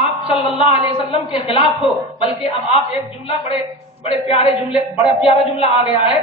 آپ صلی اللہ علیہ وسلم کے خلاف ہو، بلکہ اب آپ ایک جملہ بڑا پیارا جملہ آ گیا ہے،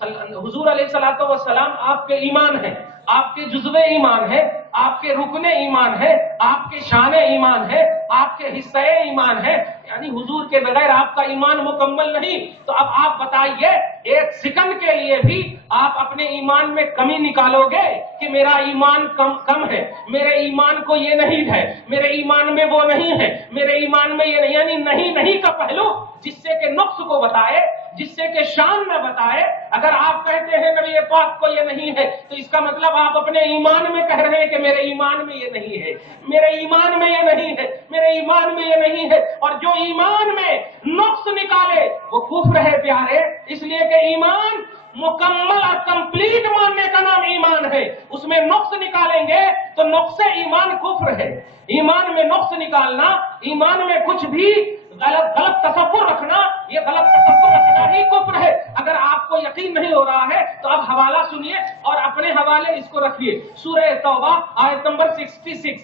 حضور علیہ الصلوۃ والسلام آپ کے ایمان ہے، آپ کے جزو ایمان ہے، آپ کے رکن ایمان ہے، آپ کے شان ایمان ہے، آپ کے حصہ ایمان ہے، یعنی حضور کے بغیر آپ کا ایمان مکمل نہیں۔ تو اب آپ بتائیے، ایک سیکنڈ کے لیے بھی آپ اپنے ایمان میں کمی نکالو گے کہ میرا ایمان کم ہے، میرے ایمان کو یہ نہیں ہے، میرے ایمان میں وہ نہیں ہے، میرے ایمان میں یہ نہیں، یعنی نہیں کا پہلو جس سے کہ نقص کو بتائے، جس سے کہ شان نہ بتائے۔ اگر آپ کہتے ہیں نبی پاک کو یہ نہیں ہے تو اس کا مطلب آپ اپنے ایمان میں کہہ رہے ہیں کہ میرے ایمان میں یہ نہیں ہے، میرے ایمان میں یہ نہیں ہے، میرے ایمان میں یہ نہیں ہے۔ اور جو ایمان میں نقص نکالے وہ کفر ہے پیارے، اس لیے کہ ایمان مکمل اور کمپلیٹ ماننے کا نام ایمان ہے، اس میں نقص نکالیں گے تو نقص ایمان کفر ہے۔ ایمان میں نقص نکالنا، ایمان میں کچھ بھی غلط تصور رکھنا، یہ غلط تصور رکھنا ہی کفر ہے۔ اگر آپ کو یقین نہیں ہو رہا ہے تو اب حوالہ سنیے اور اپنے حوالے اس کو رکھیے، سورہ توبہ آیت نمبر 66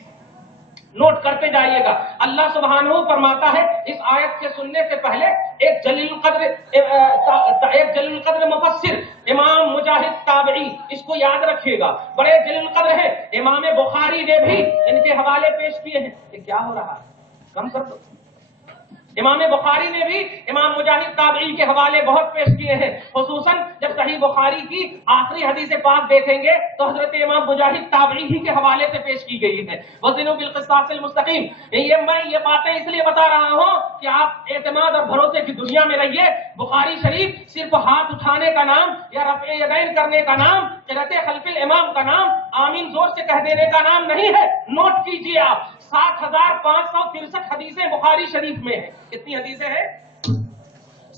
نوٹ کرتے جائیے گا۔ اللہ سبحانہ فرماتا ہے، اس آیت کے سننے سے پہلے ایک جلیل القدر مفسر امام مجاہد تابعی، اس کو یاد رکھیے گا، بڑے جلیل القدر ہے۔ امام بخاری نے بھی ان کے حوالے پیش کیے ہیں۔ یہ کیا ہو رہا ہے، کم کر دو۔ امام بخاری نے بھی امام مجاہد تابعی کے حوالے بہت پیش کیے ہیں، خصوصاً جب صحیح بخاری کی آخری حدیث پاک دیکھیں گے تو حضرت امام مجاہد تابعی ہی کے حوالے سے پیش کی گئی ہے۔ وزنوا بالقسطاس المستقیم۔ میں یہ باتیں اس لیے بتا رہا ہوں کہ آپ اعتماد اور بھروسے کی دنیا میں رہیے۔ بخاری شریف صرف ہاتھ اٹھانے کا نام یا رفع یدین کرنے کا نام، قرأت خلف الامام کا نام، آمین زور سے کہہ دینے کا نام نہیں ہے۔ نوٹ کیجیے آپ، 7563 حدیثیں بخاری شریف میں ہیں۔ کتنی حدیثیں ہیں؟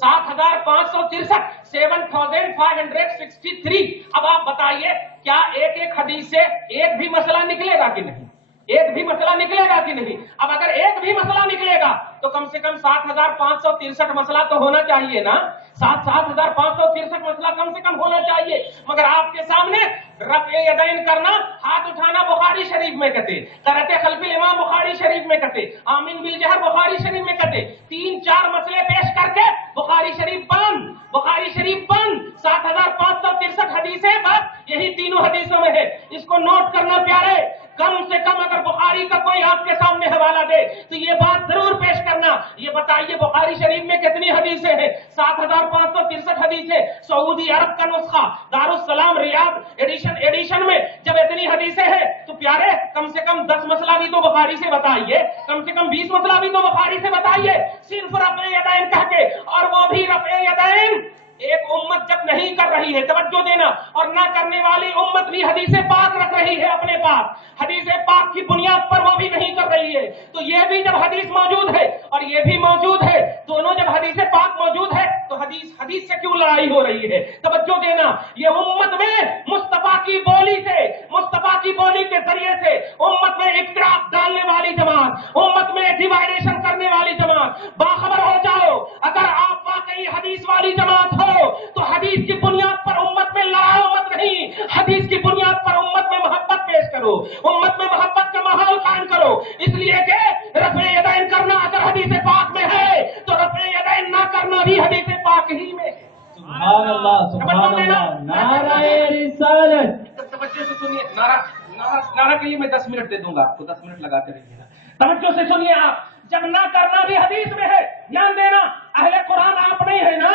7563، 7563۔ اب آپ بتائیے، کیا ایک حدیث سے ایک بھی مسئلہ نکلے گا کہ نہیں؟ ایک بھی مسئلہ نکلے گا کہ نہیں؟ اب اگر ایک بھی مسئلہ نکلے گا تو کم سے کم 7563 مسئلہ تو ہونا چاہیے نا، 7563 مسئلہ کم سے کم ہونا چاہیے۔ مگر آپ کے سامنے رفع یدین کرنا، ہاتھ اٹھانا بخاری شریف میں کہتے، قرأت خلف الامام بخاری شریف میں کہتے، آمین بالجہر بخاری شریف میں کہتے، 3-4 مسئلے پیش کر کے بخاری شریف بند، بخاری شریف بند۔ 7563 حدیثیں بس یہی تینوں حدیثوں میں ہے۔ اس کو نوٹ کرنا پیارے، کم سے کم اگر بخاری کا کوئی آپ کے سامنے حوالہ دے تو یہ بات ضرور پیش کرنا، یہ بتائیے بخاری شریف میں کتنی حدیثیں ہیں؟ 7563 حدیثیں۔ سعودی عرب کا نسخہ دارالسلام ریاض ایڈیشن میں جب اتنی حدیثیں ہیں تو پیارے کم سے کم 10 مسئلہ بھی تو بخاری سے بتائیے، کم سے کم 20 مسئلہ بھی تو بخاری سے بتائیے، صرف رفع یدین کہہ کے۔ اور وہ بھی رفع یدین ایک امت جب نہیں کر رہی ہے، توجہ دینا، اور نہ کرنے والی امت بھی حدیث پاک رکھ رہی ہے اپنے پاس، حدیث پاک کی بنیاد پر وہ بھی نہیں کر رہی ہے، تو یہ بھی جب حدیث موجود ہے اور یہ بھی موجود ہے، دونوں جب حدیث پاک موجود ہے تو حدیث سے کیوں لڑائی ہو رہی ہے؟ توجہ دینا، یہ امت میں مصطفیٰ کی بولی سے، مصطفیٰ کی بولی کے ذریعے سے امت میں اختلاف ڈالنے والی جماعت، امت میں ڈیوائیڈیشن کرنے والی جماعت، باخبر ہو جاؤ، اگر آپ واقعی حدیث والی جماعت ہو تو حدیث کی بنیاد پر امت میں لڑاؤ مت، نہیں، حدیث کی بنیاد پر امت میں محبت پیش کرو، امت میں محبت کا ماحول قائم کرو۔ اس لیے کہ رفع یدین کرنا اگر حدیث پاک میں ہے تو رفع یدین نہ کرنا بھی حدیث پاک ہی میں۔ سبحان اللہ، سبحان اللہ، نعرہ رسالت۔ توجہ سے سنیے، نعرہ کے لیے میں 10 منٹ دے دوں گا آپ کو، 10 منٹ لگاتے رہیے گا۔ توجہ سے سنیے آپ، جب نہ کرنا بھی حدیث میں ہے، دھیان دینا، اہل قرآن آپ نہیں ہے نا۔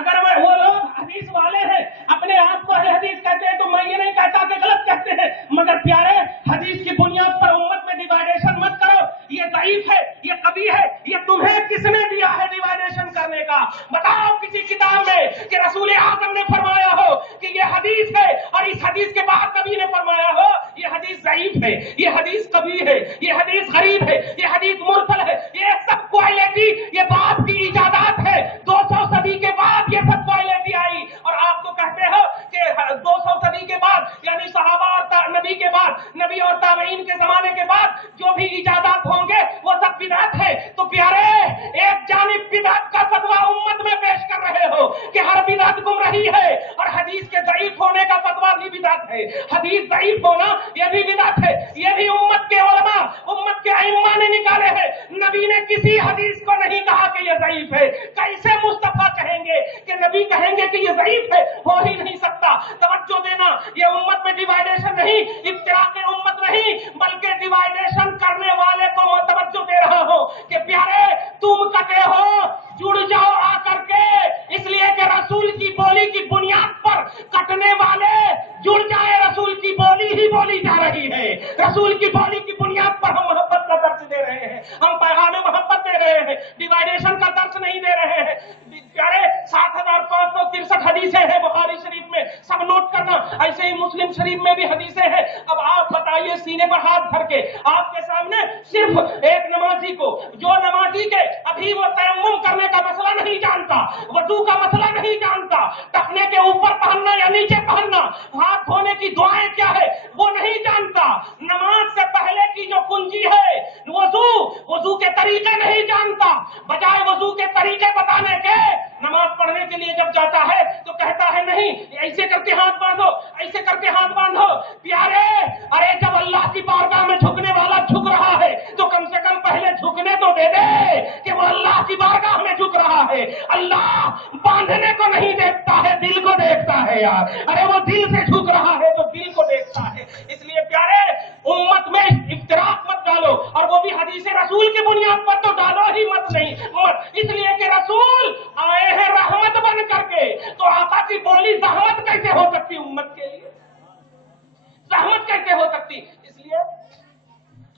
اگر وہ لوگ حدیث والے ہیں، اپنے آپ کو اہل حدیث کہتے ہیں، تو میں یہ نہیں کہتا کہ غلط کہتے ہیں، مگر پیارے حدیث کی بنیاد پر امت میں ڈیوائیڈیشن مت کرو، یہ ضعیف ہے، یہ قوی ہے، یہ تمہیں کس نے دیا ہے ڈیوائیڈیشن کرنے کا؟ بتاؤ کسی کتاب میں کہ رسول اعظم نے فرمایا ہو کہ یہ حدیث ہے اور اس حدیث کے بعد کبھی نے فرمایا ہو یہ حدیث ضعیف ہے، یہ حدیث قوی ہے، یہ حدیث غریب ہے، یہ حدیث مرسل ہے، یہ سب کوالٹی یہ باپ کی ایجادات ہے۔ 200 صدی کے بعد یہ سب کوالٹی آئی، اور آپ تو کہتے ہو کہ 200 صدی کے بعد یعنی صحابہ اور نبی کے بعد، نبی اور تابعین کے زمانے کے بعد جو بھی ایجادات ہوں گے وہ سب بدعت ہے۔ تو پیارے، ایک جانب بدعت کا فتویٰ امت میں پیش کر رہے ہو کہ ہر بدعت گمراہی ہے، اور حدیث کے ضعیف ہونے کا فتویٰ بھی بدعت ہے، حدیث ضعیف ہونا یہ بھی بدعت ہے۔ یہ بھی امت کے علماء، امت کے ائمہ نے نکالے ہیں۔ نبی नबी ने किसी हदीस को नहीं कहा कि ये ज़ईफ है। कैसे मुस्तफा कहेंगे कि नबी कहेंगे कि ये ज़ईफ है? हो ही नहीं सकता। तवज्जो देना, ये उम्मत में डिवाइडेशन नहीं, इफ्तिराक उम्मत नहीं, बल्कि डिवाइडेशन करने वाले को मैं तवज्जो दे रहा हूं कि प्यारे तुम कटे हो, जुड़ जाओ आकर के, इसलिए कि रसूल की बोली की बुनियाद पर कटने वाले जुड़ जाए। रसूल की बोली ही बोली जा रही है, रसूल की बोली की बुनियाद पर हम मोहब्बत का दर्ज दे रहे हैं, हम पैगाम मोहब्बत दे रहे हैं, डिवाइडेशन का दर्ज नहीं दे रहे हैं। प्यारे 7563 हदीसें हैं बुखारी शरीफ में, सब नोट करना। ऐसे ही मुस्लिम शरीफ में भी हदीसें हैं। अब आप बताइए, सीने पर हाथ धर के आपके सामने सिर्फ एक नमाजी को, जो नमाजी के अभी वो तयम्मुम करने का मसला नहीं जानता, वजू का मसला नहीं जानता, टखने के ऊपर पहनना या नीचे पहनना, हाथ धोने की दुआएं क्या है वो नहीं जानता, नमाज से पहले की जो कुंजी है वजू के तरीके नहीं जानता, बजाय वजू के तरीके बताने के नमाज पढ़ने के लिए जब जाता है तो कहता है नहीं ऐसे करके हाथ बांधो, ऐसे करके हाथ बांधो। प्यारे, अरे जब अल्लाह की बारगाह में झुकने वाला झुक रहा है तो कम से कम पहले झुकने तो दे दे कि वो अल्लाह की बारगाह में झुक रहा है। अल्लाह बांधने को नहीं देखता है, दिल को देखता है यार। अरे वो दिल से झुक रहा है तो दिल को देखता है। इसलिए प्यारे, उम्मत में इफ्तिराक मत डालो, और वो भी हदीस रसूल की बुनियाद पर तो डालो ही मत नहीं मत, इसलिए कि रसूल आए हैं रहमत बन करके, तो आका की बोली जहमत कैसे हो सकती उम्मत के लिए? जहमत कैसे हो सकती? इसलिए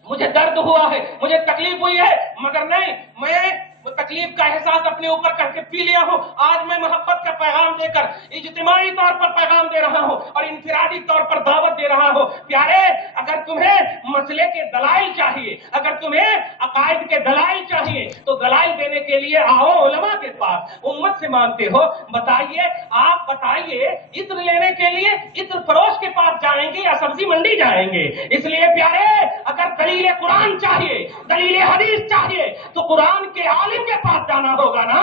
मुझे दर्द हुआ है, मुझे तकलीफ हुई है, मगर नहीं, मैं वो तकलीफ का एहसास अपने ऊपर करके पी लिया हूं। आज मैं मोहब्बत का पैगाम देकर इज्तिमाई तौर पर पैगाम दे रहा हूं और इनफिरादी तौर पर दावत दे रहा हूं। प्यारे, अगर तुम्हें मसले के दलाइल चाहिए, अगर तुम्हें अकायद के दलाइल चाहिए, तो दलाइल देने के लिए आओ उलमा के पास। उम्मत से मांगते हो, बताइए, आप बताइए, इत्र लेने के लिए इत्र फरोश के पास जाएंगे या सब्जी मंडी जाएंगे? इसलिए प्यारे, अगर दलील कुरान चाहिए, दलील हदीस चाहिए, तो कुरान के आलिम के पास जाना होगा ना,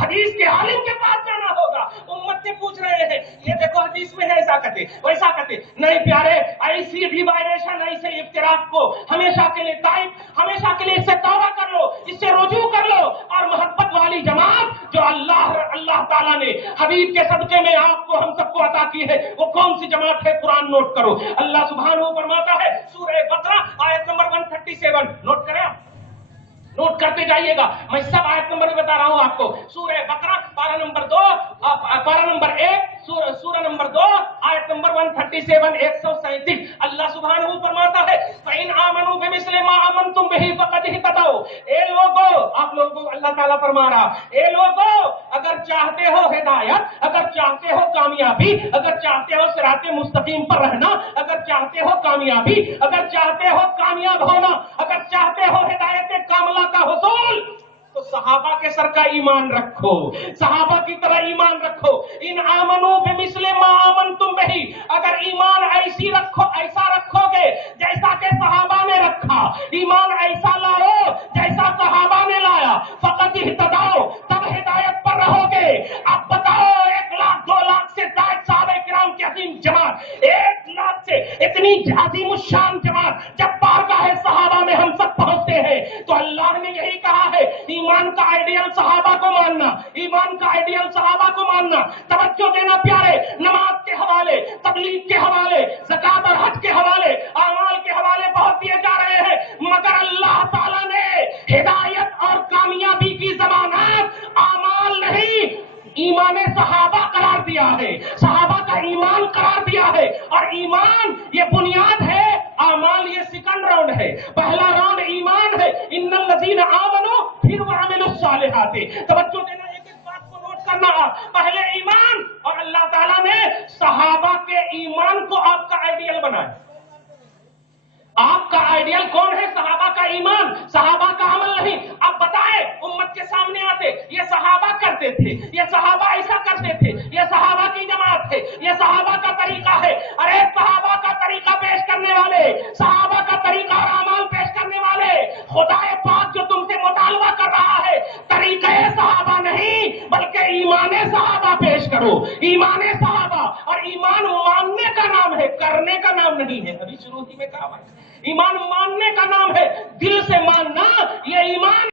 हदीस के आलिम के पास जाना होगा। उम्मत से पूछ रहे हैं, ये देखो हदीस में है ऐसा कहते, वैसा कहते। नहीं प्यारे, ऐसी डिवाइडेशन, ऐसे इफ्तिराक को हमेशा के लिए हमेशा के लिए इससे तौबा कर लो, इससे रुजू कर लो, और मोहब्बत वाली जमात जो अल्लाह ताला ने हबीब के सदके में आपको हम सबको अता की है, वो कौन सी जमात है? कुरान नोट करो। अल्लाह सुब्हानहू फरमाता है सूरह बकरा आयत नंबर 137, नोट करें आप, नोट करते जाइएगा, मैं सब आयत नंबर भी बता रहा हूं आपको। सूरह बकरा पारा नंबर 2, पारा नंबर 1, सूरह नंबर 2, आयत नंबर 137, 137। अल्लाह सुब्हानहू फरमाता है, फ़इन आमनू बिमिस्लि मा आमनतुम बिही फ़क़द इहतदौ। ए लोगो, आप लोगों, अल्लाह ताला फरमा रहा, ए लोगो, अगर चाहते हो हिदायत, अगर चाहते हो कामयाबी, अगर चाहते हो सिराते मुस्तकीम पर रहना, अगर चाहते हो कामयाबी, अगर चाहते हो कामयाब होना, अगर चाहते हो हिदायत कामला का हुसूल, तो सहाबा के सर का ईमान रखो, सहाबा की तरह ईमान रखो। इन आमनू बिमिस्लि मा आमनतुम बिही, अगर ईमान ऐसा रखोगे जैसा के सहाबा ने रखा, ईमान ऐसा लाओ जैसा सहाबा ने लाया, फ़क़द इहतदौ, तब हिदायत पर रहोगे। अब बताओ, 1 लाख 2 लाख से ज्यादा सहाबा किराम की अजीम जमात, 1 लाख से इतनी अजीमुश्शान जमात जब बारगाह सहाबा में हम सब पहुंचते हैं, तो अल्लाह ने यही कहा है, ईमान का आइडियल सहाबा को मानना, ईमान का आइडियल सहाबा को मानना। तवज्जो देना प्यारे, नमाज के हवाले, तबलीग के हवाले, ज़कात और हज के हवाले, आमाल के हवाले बहुत दिए जा रहे हैं, मगर अल्लाह ताला ने हिदायत और कामयाबी की ज़मानत आमाल नहीं, ईमान सहाबा करार दिया है, सहाबा का ईमान करार दिया है। और ईमान ये बुनियाद है, आमाल ये सेकंड राउंड है, पहला राउंड ईमान है। इन्नल लज़ीना आमनू फिर वअमिलुस सालिहाति। तवज्जो देना, एक बात को नोट करना, पहले ईमान, और अल्लाह ताला ने सहाबा के ईमान को आपका आइडियल बनाया। आपका आइडियल कौन है? सहाबा का ईमान, सहाबा का अमल नहीं। अब बताए, उम्मत के सामने आते, ये सहाबा करते थे, ये सहाबा ऐसा करते थे, ये सहाबा की जमात है, ये सहाबा का तरीका है। अरे सहाबा का तरीका पेश करने वाले, सहाबा का तरीका और अमल पेश करने वाले, खुदाए पाक जो तुमसे मुतालबा कर रहा है, तरीके सहाबा नहीं बल्कि ईमाने सहाबा पेश करो। ईमाने सहाबा, और ईमान मानने का नाम है, करने का नाम नहीं है। अभी शुरू ही में कहा, ईमान मानने का नाम है, दिल से मानना یہ ایمان